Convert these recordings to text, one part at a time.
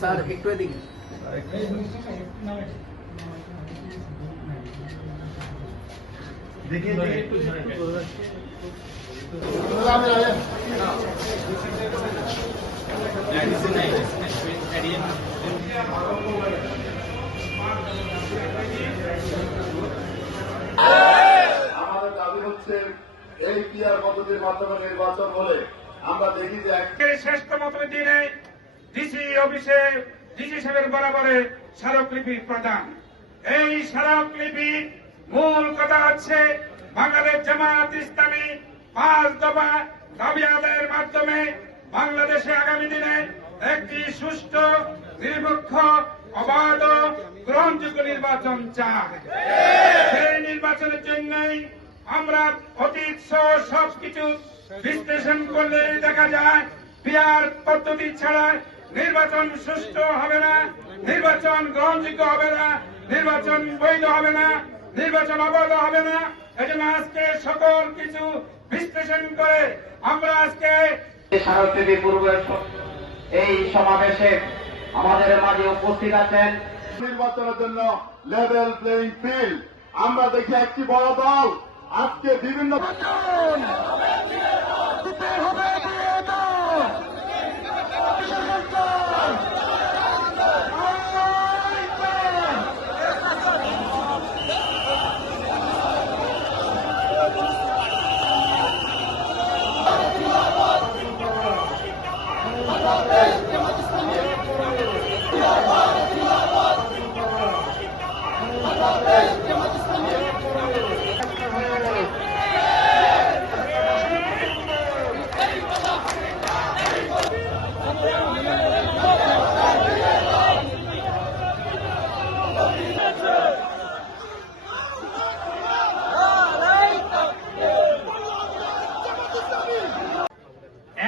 Sir একটু এদিকে देखिए একটু আমাদের দাবি হচ্ছে এই পিআর পদ্ধতির মাধ্যমে নির্বাচন হলে আমরা দেখি যে শ্রেষ্ঠ মতো দিনে ডিসি অফিসে ডিসি সাহেবের বরাবরে স্মারকলিপি প্রদান। এই স্মারকলিপি মূল কথা হচ্ছে বাংলাদেশ জামায়াত ইসলামী 5 দফা দাবি আদায়ের মাধ্যমে বাংলাদেশে আগামী দিনে একটি সুষ্ঠু নিরপেক্ষ অবাধ গ্রহণযোগ্য নির্বাচন চায়। সেই নির্বাচনের জন্যই আমরা অতীত সহ সবকিছু বিশ্লেষণ করলে দেখা যায় পিআর পদ্ধতি ছাড়া নির্বাচন সুষ্ঠু হবে না, নির্বাচন গ্রহণযোগ্য হবে না, নির্বাচন বৈধ হবে না, নির্বাচন অবৈধ হবে না। এজন্য আজকে সকল কিছু বিশ্লেষণ করে আমরা আজকে স্মারকলিপি পূর্বের এই সমাবেশে আমাদের মাঝে উপস্থিত আছেন নির্বাচনের জন্য লেভেল প্লেইং ফিল্ড। আমরা দেখি একটি বড় দল আজকে বিভিন্ন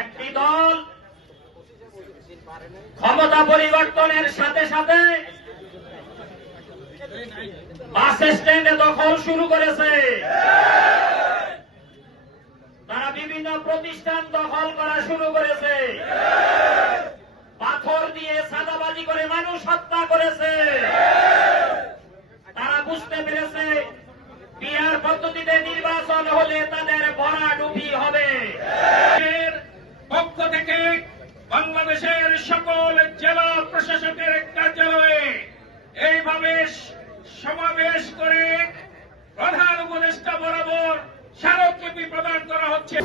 একটি দল ক্ষমতা পরিবর্তনের সাথে সাথে বাস স্ট্যান্ডে দখল শুরু করেছে। তারা বিভিন্ন প্রতিষ্ঠান দখল করা শুরু করেছে, পাথর দিয়ে চাঁদাবাজি করে মানুষ হত্যা করেছে। তারা বুঝতে পেরেছে পিআর পদ্ধতিতে নির্বাচন হলে তাদের ভরাডুবি হবে। পক্ষ থেকে বাংলাদেশের সকল জেলা প্রশাসকের কার্যালয়ে এইভাবে সমাবেশ করে প্রধান উপদেষ্টা বরাবর স্মারকলিপি প্রদান করা হচ্ছে।